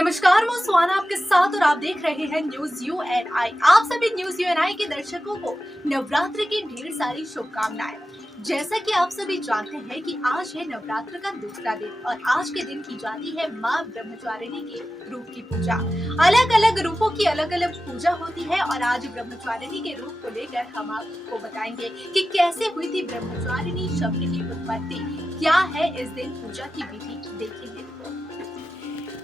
नमस्कार, मैं सुहाना आपके साथ और आप देख रहे हैं न्यूज यूएनआई। आप सभी न्यूज यूएनआई के दर्शकों को नवरात्र की ढेर सारी शुभकामनाएं। जैसा कि आप सभी जानते हैं कि आज है नवरात्र का दूसरा दिन और आज के दिन की जाती है माँ ब्रह्मचारिणी के रूप की पूजा। अलग अलग रूपों की अलग अलग पूजा होती है और आज ब्रह्मचारिणी के रूप को लेकर हम आपको बताएंगे कि कैसे हुई थी ब्रह्मचारिणी शब्द की उत्पत्ति, क्या है इस दिन पूजा की विधि, देखेंगे।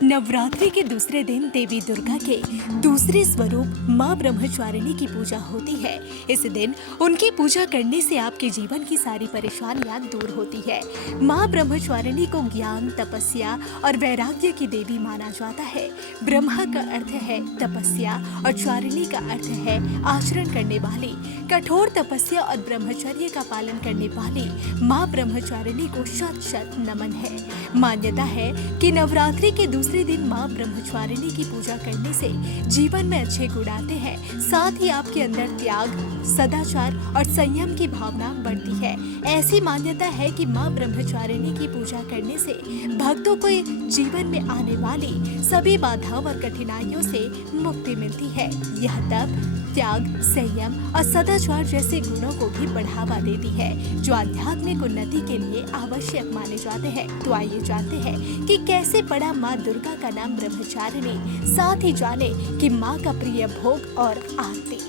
नवरात्रि के दूसरे दिन देवी दुर्गा के दूसरे स्वरूप माँ ब्रह्मचारिणी की पूजा होती है। इस दिन उनकी पूजा करने से आपके जीवन की सारी परेशानियाँ दूर होती है। माँ ब्रह्मचारिणी को ज्ञान, तपस्या और वैराग्य की देवी माना जाता है। ब्रह्मा का अर्थ है तपस्या और चारिणी का अर्थ है आचरण करने वाली। कठोर तपस्या और ब्रह्मचर्य का पालन करने वाली माँ ब्रह्मचारिणी को शत शत नमन है। मान्यता है कि नवरात्रि के दूसरे दिन माँ ब्रह्मचारिणी की पूजा करने से जीवन में अच्छे गुण आते हैं, साथ ही आपके अंदर त्याग, सदाचार और संयम की भावना बढ़ती है। ऐसी मान्यता है कि माँ ब्रह्मचारिणी की पूजा करने से भक्तों को जीवन में आने वाली सभी बाधाओं और कठिनाइयों से मुक्ति मिलती है। यह तप, त्याग, संयम और सदाचार जैसे गुणों को भी बढ़ावा देती है, जो आध्यात्मिक उन्नति के लिए आवश्यक माने जाते हैं। तो आइए जानते हैं कि कैसे पड़ा माँ दुर्गा का नाम ब्रह्मचारिणी, साथ ही जाने कि माँ का प्रिय भोग और आरती।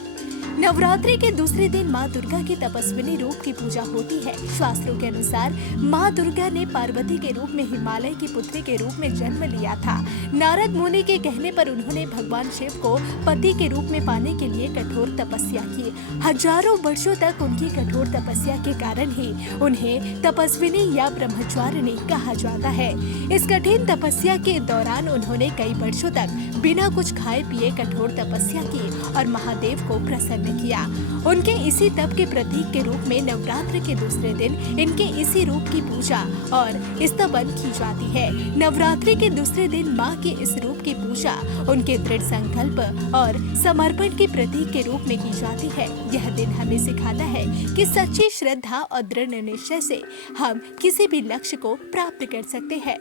नवरात्रि के दूसरे दिन माँ दुर्गा की तपस्विनी रूप की पूजा होती है। शास्त्रों के अनुसार माँ दुर्गा ने पार्वती के रूप में हिमालय की पुत्री के रूप में जन्म लिया था। नारद मुनि के कहने पर उन्होंने भगवान शिव को पति के रूप में पाने के लिए कठोर तपस्या की। हजारों वर्षों तक उनकी कठोर तपस्या के कारण ही उन्हें तपस्विनी या ब्रह्मचारिणी कहा जाता है। इस कठिन तपस्या के दौरान उन्होंने कई वर्षों तक बिना कुछ खाए पिए कठोर तपस्या की और महादेव को प्रसन्न किया। उनके इसी तप के प्रतीक के रूप में नवरात्र के दूसरे दिन इनके इसी रूप की पूजा और स्तवन की जाती है। नवरात्रि के दूसरे दिन माँ के इस रूप की पूजा उनके दृढ़ संकल्प और समर्पण के प्रतीक के रूप में की जाती है। यह दिन हमें सिखाता है कि सच्ची श्रद्धा और दृढ़ निश्चय से हम किसी भी लक्ष्य को प्राप्त कर सकते हैं।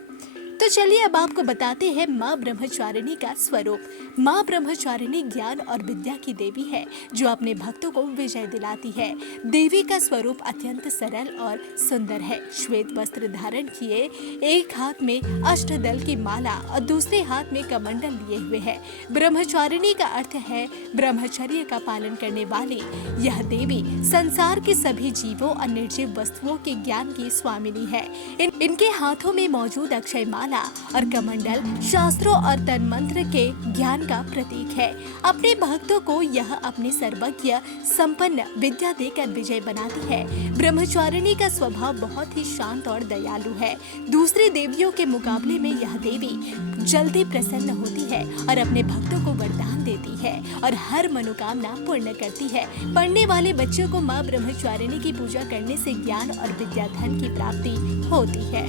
तो चलिए अब आपको बताते हैं माँ ब्रह्मचारिणी का स्वरूप। माँ ब्रह्मचारिणी ज्ञान और विद्या की देवी है, जो अपने भक्तों को विजय दिलाती है। देवी का स्वरूप अत्यंत सरल और सुंदर है। श्वेत वस्त्र धारण किए, एक हाथ में अष्टदल की माला और दूसरे हाथ में कमंडल लिए हुए है। ब्रह्मचारिणी का अर्थ है ब्रह्मचर्य का पालन करने वाली। यह देवी संसार के सभी जीवों और निर्जीव वस्तुओं के ज्ञान की स्वामिनी है। इनके हाथों में मौजूद अक्षय और कमंडल शास्त्रों और तन मंत्र के ज्ञान का प्रतीक है। अपने भक्तों को यह अपनी सर्वज्ञ संपन्न विद्या देकर विजय बनाती है। ब्रह्मचारिणी का स्वभाव बहुत ही शांत और दयालु है। दूसरी देवियों के मुकाबले में यह देवी जल्दी प्रसन्न होती है और अपने भक्तों को वरदान देती है और हर मनोकामना पूर्ण करती है। पढ़ने वाले बच्चों को माँ ब्रह्मचारिणी की पूजा करने से ज्ञान और विद्या धन की प्राप्ति होती है।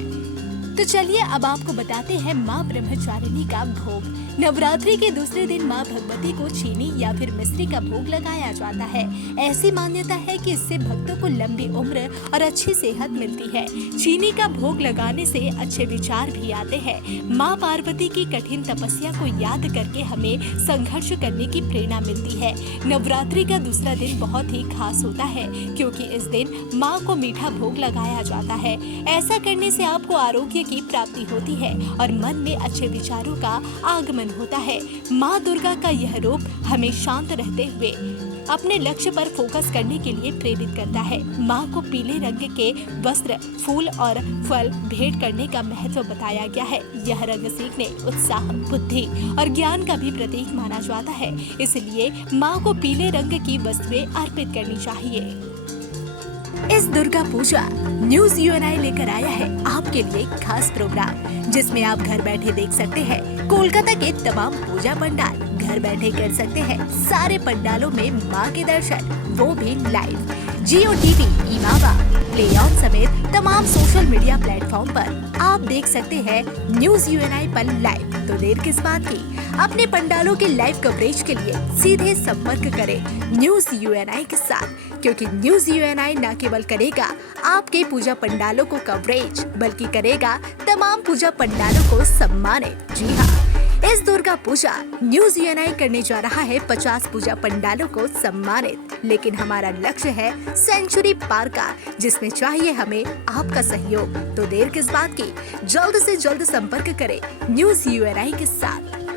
तो चलिए अब आपको बताते हैं माँ ब्रह्मचारिणी का भोग। नवरात्रि के दूसरे दिन माँ भगवती को चीनी या फिर मिश्री का भोग लगाया जाता है। ऐसी मान्यता है कि इससे भक्तों को लंबी उम्र और अच्छी सेहत मिलती है। चीनी का भोग लगाने से अच्छे विचार भी आते हैं। माँ पार्वती की कठिन तपस्या को याद करके हमें संघर्ष करने की प्रेरणा मिलती है। नवरात्रि का दूसरा दिन बहुत ही खास होता है, क्योंकि इस दिन माँ को मीठा भोग लगाया जाता है। ऐसा करने से आपको आरोग्य की प्राप्ति होती है और मन में अच्छे विचारों का आगमन होता है। माँ दुर्गा का यह रूप हमें शांत रहते हुए अपने लक्ष्य पर फोकस करने के लिए प्रेरित करता है। माँ को पीले रंग के वस्त्र, फूल और फल भेंट करने का महत्व बताया गया है। यह रंग सीखने, उत्साह, बुद्धि और ज्ञान का भी प्रतीक माना जाता है। इसलिए माँ को पीले रंग की वस्तुएं अर्पित करनी चाहिए। इस दुर्गा पूजा न्यूज यूएनआई लेकर आया है आपके लिए एक खास प्रोग्राम, जिसमें आप घर बैठे देख सकते हैं कोलकाता के तमाम पूजा पंडाल। घर बैठे कर सकते हैं सारे पंडालों में माँ के दर्शन, वो भी live. Jio TV, Imama, play on समेत तमाम सोशल मीडिया प्लेटफॉर्म पर आप देख सकते हैं न्यूज यूएनआई पर लाइव। तो देर किस बात की, अपने पंडालों के लाइव कवरेज के लिए सीधे संपर्क करें न्यूज यूएनआई के साथ, क्योंकि न्यूज यूएनआई न केवल करेगा आपके पूजा पंडालों को कवरेज, बल्कि करेगा तमाम पूजा पंडालों को सम्मानित। जी हाँ, इस दुर्गा पूजा न्यूज यूएनआई करने जा रहा है 50 पूजा पंडालों को सम्मानित, लेकिन हमारा लक्ष्य है सेंचुरी पार का, जिसमें चाहिए हमें आपका सहयोग। तो देर किस बात की, जल्द से जल्द संपर्क करें न्यूज यूएनआई के साथ।